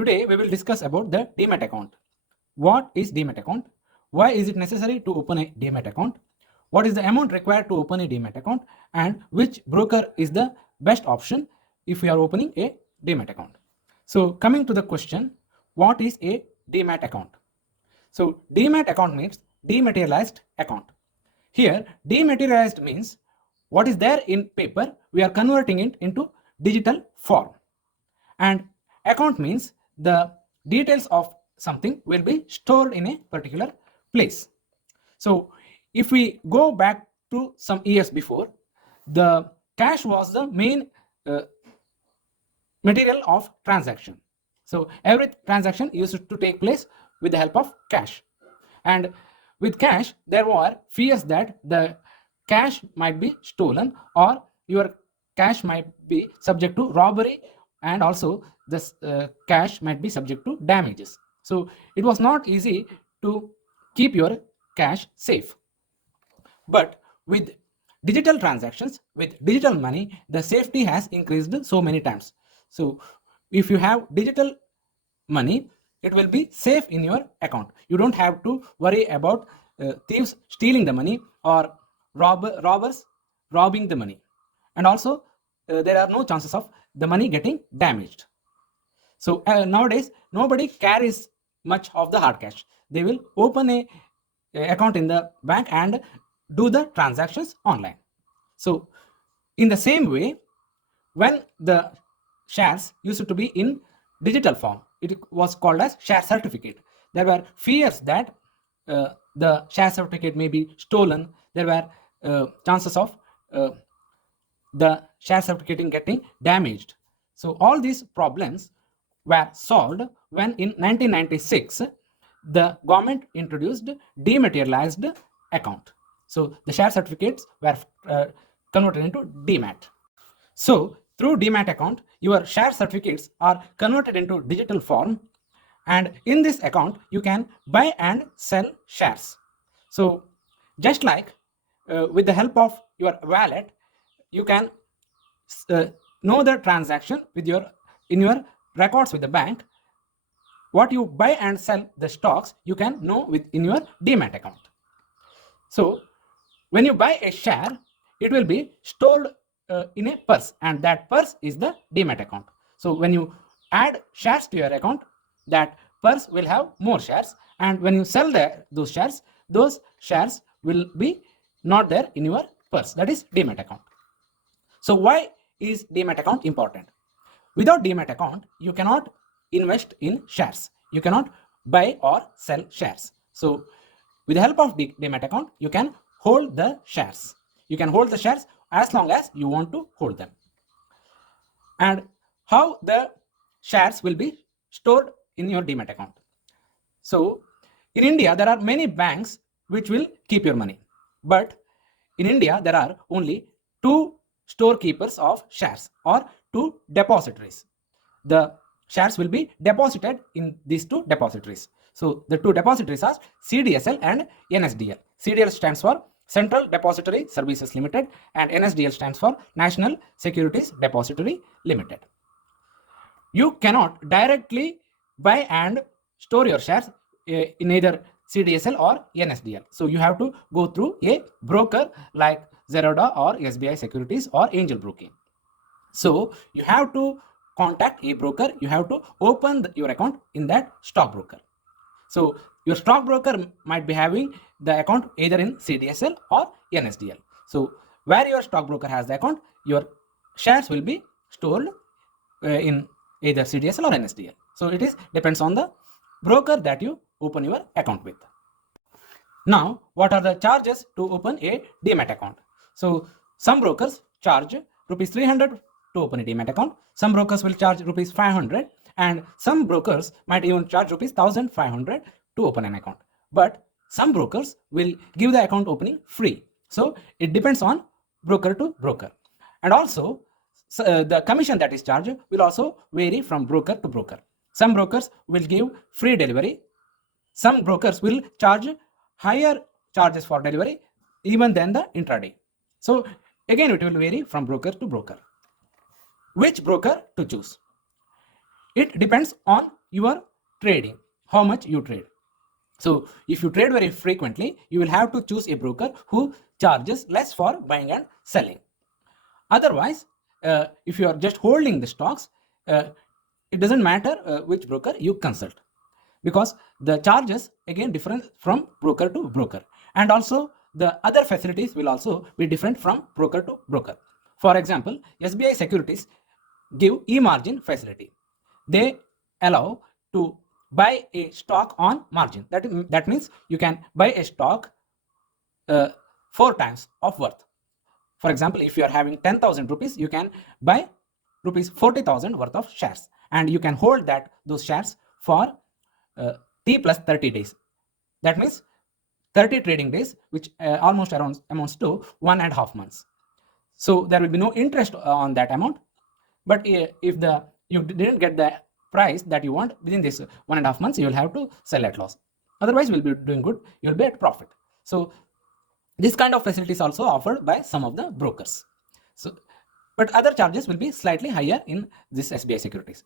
Today we will discuss about the Demat account. What is Demat account? Why is it necessary to open a Demat account? What is the amount required to open a Demat account? And which broker is the best option if we are opening a Demat account? So coming to the question, what is a Demat account? So Demat account means dematerialized account. Here dematerialized means what is there in paper, we are converting it into digital form. And account means the details of something will be stored in a particular place. So if we go back to some years before, the cash was the main material of transaction. So every transaction used to take place with the help of cash. And with cash, there were fears that the cash might be stolen or your cash might be subject to robbery, and also this cash might be subject to damages. So it was not easy to keep your cash safe. But with digital transactions, with digital money, the safety has increased so many times. So if you have digital money, it will be safe in your account. You don't have to worry about thieves stealing the money or robbers robbing the money. And also there are no chances of the money getting damaged. So nowadays nobody carries much of the hard cash. They will open a account in the bank and do the transactions online. So in the same way, when the shares used to be in digital form, it was called as share certificate. There were fears that the share certificate may be stolen. There were chances of the share certificate getting damaged. So all these problems were solved when in 1996 the government introduced dematerialized account. So the share certificates were converted into Demat. So through Demat account, your share certificates are converted into digital form, and in this account you can buy and sell shares. So just like with the help of your wallet, you can know the transaction with your in your records with the bank. What you buy and sell the stocks, you can know in your Demat account. So when you buy a share, it will be stored in a purse, and that purse is the Demat account. So when you add shares to your account, that purse will have more shares, and when you sell those shares will be not there in your purse. That is Demat account. So why is Demat account important? Without Demat account, you cannot invest in shares. You cannot buy or sell shares. So with the help of Demat account, you can hold the shares. You can hold the shares as long as you want to hold them. And how the shares will be stored in your Demat account? So in India, there are many banks which will keep your money. But in India, there are only two storekeepers of shares or two depositories. The shares will be deposited in these two depositories. So the two depositories are CDSL and NSDL. CDL stands for Central Depository Services Limited, and NSDL stands for National Securities Depository Limited. You cannot directly buy and store your shares in either CDSL or NSDL. So you have to go through a broker like Zerodha or SBI Securities or Angel Broking. So you have to contact a broker. You have to open your account in that stockbroker. So your stockbroker might be having the account either in CDSL or NSDL. So where your stockbroker has the account, your shares will be stored in either CDSL or NSDL. So it depends on the broker that you open your account with. Now, what are the charges to open a Demat account? So some brokers charge rupees 300 to open a Demat account. Some brokers will charge rupees 500, and some brokers might even charge rupees 1500 to open an account. But some brokers will give the account opening free. So it depends on broker to broker. And also the commission that is charged will also vary from broker to broker. Some brokers will give free delivery. Some brokers will charge higher charges for delivery even than the intraday. So again, it will vary from broker to broker. Which broker to choose? It depends on your trading, how much you trade. So if you trade very frequently, you will have to choose a broker who charges less for buying and selling. Otherwise, if you are just holding the stocks, it doesn't matter which broker you consult, because the charges again different from broker to broker, and also the other facilities will also be different from broker to broker. For example, SBI Securities give e-margin facility. They allow to buy a stock on margin. That means you can buy a stock 4 times of worth. For example, if you are having 10,000 rupees, you can buy rupees 40,000 worth of shares, and you can hold those shares for T plus 30 days. That means 30 trading days, which almost amounts to 1.5 months. So there will be no interest on that amount. But if you didn't get the price that you want within this 1.5 months, you will have to sell at loss. Otherwise, you will be doing good. You will be at profit. So this kind of facility is also offered by some of the brokers. So, but other charges will be slightly higher in this SBI Securities.